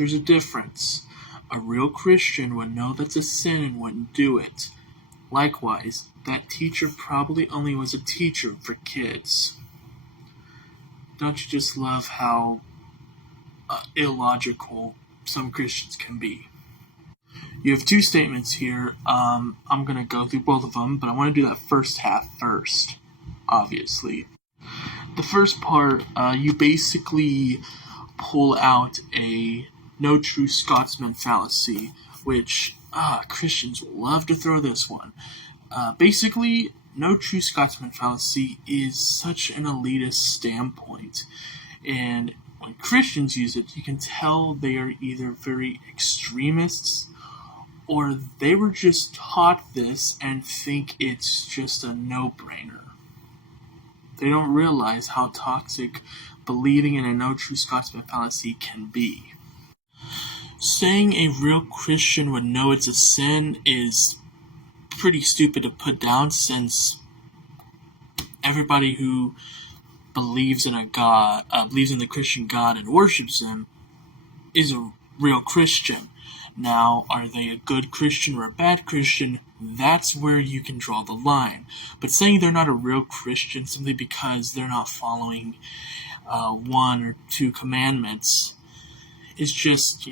There's a difference. A real Christian would know that's a sin and wouldn't do it. Likewise, that teacher probably only was a teacher for kids. Don't you just love how illogical some Christians can be? You have two statements here. I'm going to go through both of them, but I want to do that first half first, obviously. The first part, you basically pull out a no true Scotsman fallacy, which Christians love to throw this one. Basically, no true Scotsman fallacy is such an elitist standpoint, and when Christians use it, you can tell they are either very extremists or they were just taught this and think it's just a no-brainer. They don't realize how toxic believing in a no true Scotsman fallacy can be. Saying a real Christian would know it's a sin is pretty stupid to put down, since everybody who believes in a God, believes in the Christian God and worships him, is a real Christian. Now, are they a good Christian or a bad Christian? That's where you can draw the line. But saying they're not a real Christian simply because they're not following one or two commandments is just,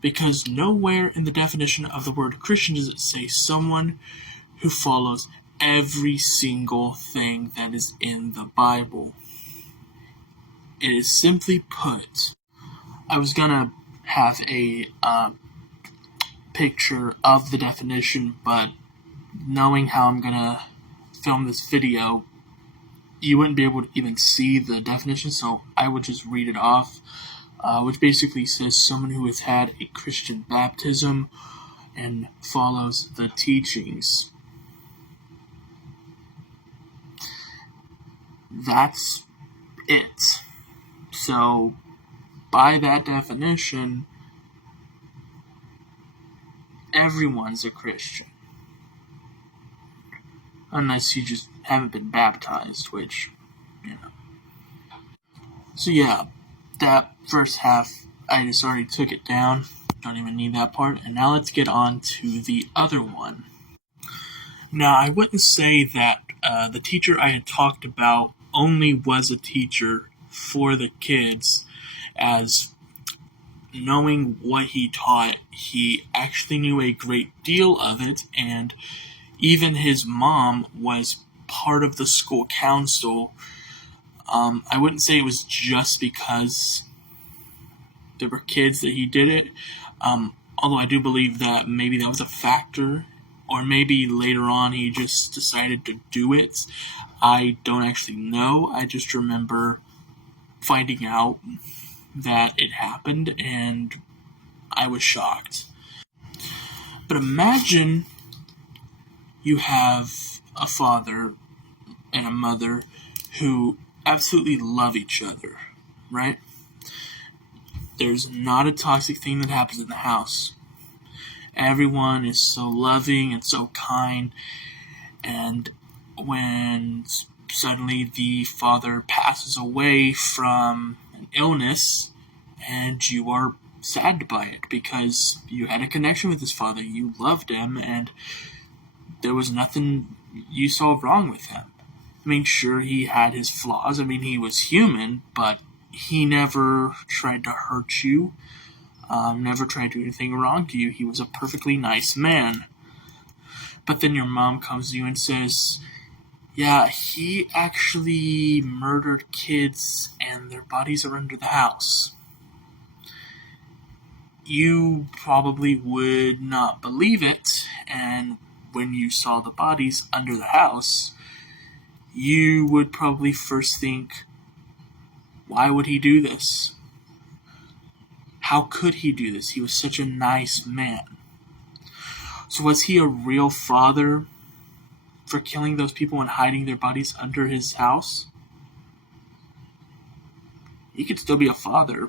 because nowhere in the definition of the word Christian does it say someone who follows every single thing that is in the Bible. It is simply put, I was gonna have a picture of the definition, but knowing how I'm gonna film this video, you wouldn't be able to even see the definition, so I would just read it off, which basically says someone who has had a Christian baptism and follows the teachings. That's it. So, by that definition, everyone's a Christian. Unless you just haven't been baptized, which, So yeah, that first half, I just already took it down. Don't even need that part. And now let's get on to the other one. Now, I wouldn't say that the teacher I had talked about only was a teacher for the kids, as knowing what he taught, he actually knew a great deal of it, and even his mom was part of the school council. I wouldn't say it was just because there were kids that he did it, although I do believe that maybe that was a factor, or maybe later on he just decided to do it. I don't actually know. I just remember finding out that it happened, and I was shocked. But imagine you have a father and a mother who absolutely love each other, right? There's not a toxic thing that happens in the house. Everyone is so loving and so kind, and when suddenly the father passes away from an illness, and you are saddened by it because you had a connection with his father, you loved him, and there was nothing you saw wrong with him. I mean, sure, he had his flaws. I mean, he was human, but he never tried to hurt you, never tried to do anything wrong to you. He was a perfectly nice man. But then your mom comes to you and says, yeah, he actually murdered kids and their bodies are under the house. You probably would not believe it, and when you saw the bodies under the house, you would probably first think, why would he do this? How could he do this? He was such a nice man. So was he a real father for killing those people and hiding their bodies under his house? He could still be a father.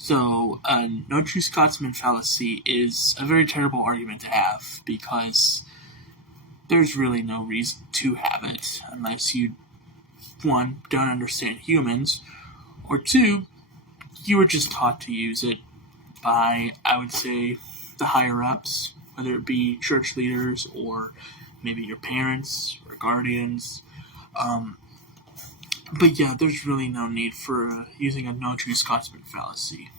So, no true Scotsman fallacy is a very terrible argument to have, because there's really no reason to have it, unless you, one, don't understand humans, or two, you were just taught to use it by, I would say, the higher ups, whether it be church leaders or maybe your parents or guardians. But yeah, there's really no need for using a no true Scotsman fallacy.